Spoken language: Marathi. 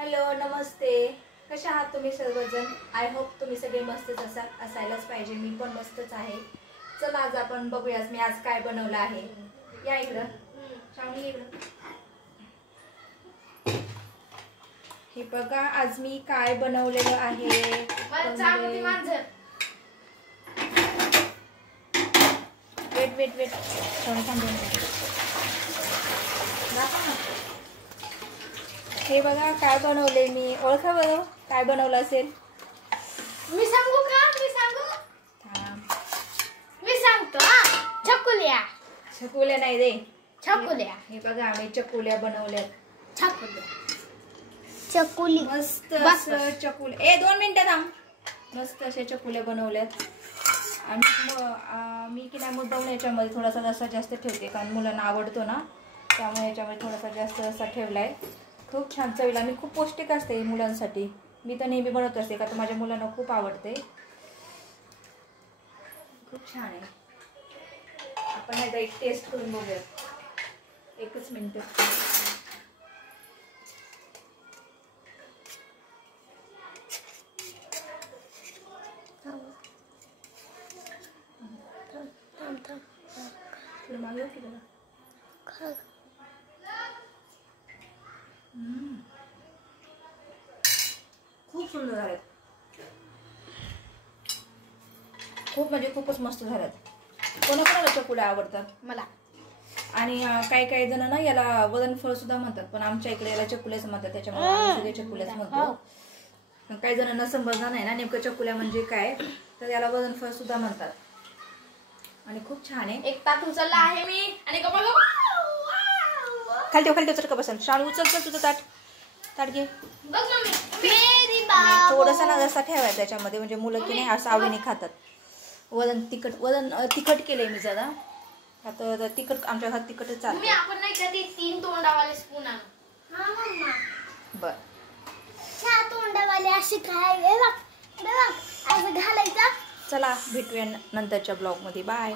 हॅलो नमस्ते, कशा आहात तुम्ही सर्वजण? आय होप तुम्ही सगळे मस्तच असायलाच पाहिजे. मी पण मस्तच आहे. चला आज आपण बघूयाच मी आज काय बनवलं आहे. या इकडं श्रावणी इकडं. हे बघा आज मी काय बनवलेलं आहे. वेट वेट वेट श्रावणी थांबून. हे बघा काय बनवले मी. ओळखा बरं काय बनवलं असेल. मी सांगू का? मी सांगू? थांब मी सांगतो. चकुल्या. चकुल्या नाही रे, चकुल्या. हे बघा आम्ही चकुल्या बनवल्यात. चकुल्या. चकुली. मस्त असं चकुल्या. 2 मिनिटं थांब. मस्त अशा चकुल्या बनवल्यात. आणि मी की नाही मुद्दाम याच्यामध्ये थोडासा रस्सा जास्त ठेवते, कारण मुलांना आवडतो ना, त्यामुळे याच्यामध्ये थोडासा जास्त रस्सा ठेवलाय. खूप छान चवीला आणि खूप पौष्टिक असते मुलांसाठी. मी तर नेहमी बनवत असते, का तर माझ्या मुलांना खूप आवडते. खूप छान आहे. आपण ह्याचा एक टेस्ट करून बघूया. 1 मिनिट. मागे की बघा. खूप सुंदर झालेत. खूप म्हणजे खूपच मस्त झाल्यात. कोणाकोणाला चकुल्या आवडतात? मला. आणि काही काही जण ना याला वरण फळ सुद्धा म्हणतात, पण आमच्या इकडे याला चकुल्याच म्हणतात, त्याच्यामुळे आम्ही सगळे चकुल्याच म्हणतो. काही जणांना समजणार नाही ना नेमकं चकुल्या म्हणजे काय, तर याला वरण फळ सुद्धा म्हणतात. आणि खूप छान आहे. एक ताट उचलला आहे मी आणि खाली उचल का बसन. शाळू उचल तुझं ताट घे. बघ मम्मी. थोडासा ना रस्सा ठेवायचा त्याच्यामध्ये, म्हणजे मुलं की नाही असं आवडीने खातात. वरण तिखट केलंय मी जरा. आता तिखट आमच्या घरात तिखटच चालतं. आपण नाही का ती 3 तोंडावाले स्पून आणू. हा मम्मा. बर. 4 तोंडावाले अशी काय बघ असं घालायचं. चला भेटूया नंतरच्या ब्लॉग मध्ये. बाय.